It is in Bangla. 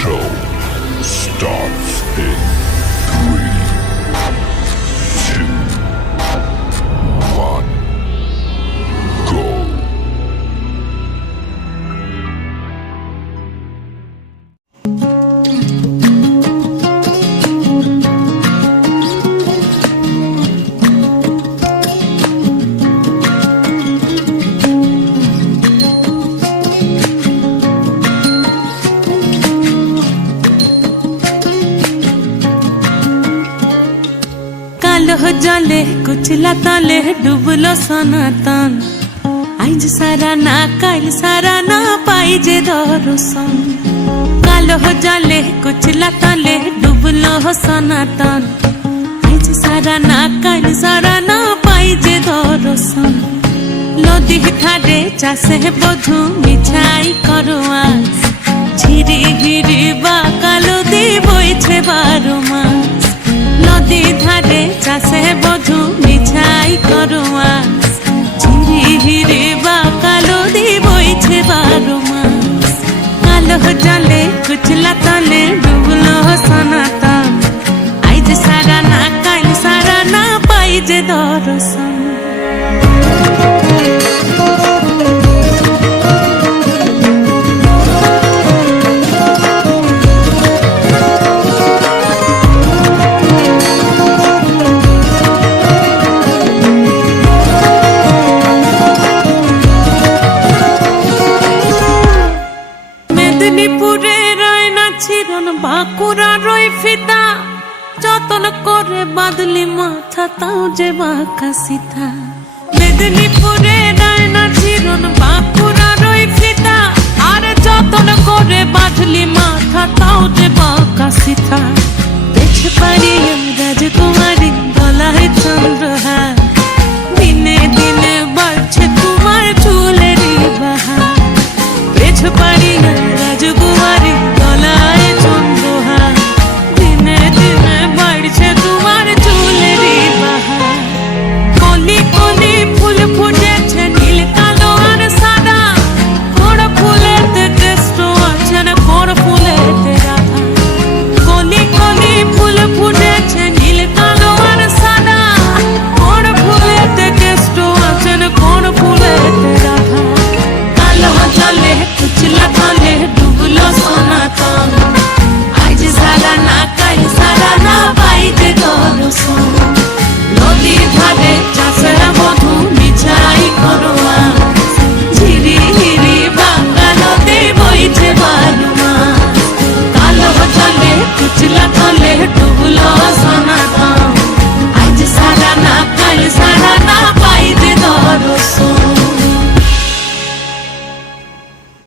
show starts in 3, 2, 1, go. जले कुचला तले डुबलो सनातन आज सारा ना काल सारा ना पाइजे दर्शन कालो जले कुचला तले डुबलो सनातन आज सारा ना काल सारा ना पाइजे दर्शन नदी ठारे चाषे बधु मिठाई करो आज झिरी हिरी बा कालो दी बइछे 12 मास नदी ধারে চাষে বধু মিঠাই করো আজ ঝিরি হিরি বা কালো দি বইছে 12 মাস কালো জলে কুচলা তলে ডুবলো সনাতন আইজ সারা না কাল সারা না পাই যে দর্শন মেদিনীপুরে রয় না ছিরন বাঁকুড়া রয় ফিতা যতন করে বাদলি মাথা তাও যে বাঁকা সিথা মেদিনীপুরে রয় না ছিরন বাঁকুড়া রয় ফিতা আর যতন করে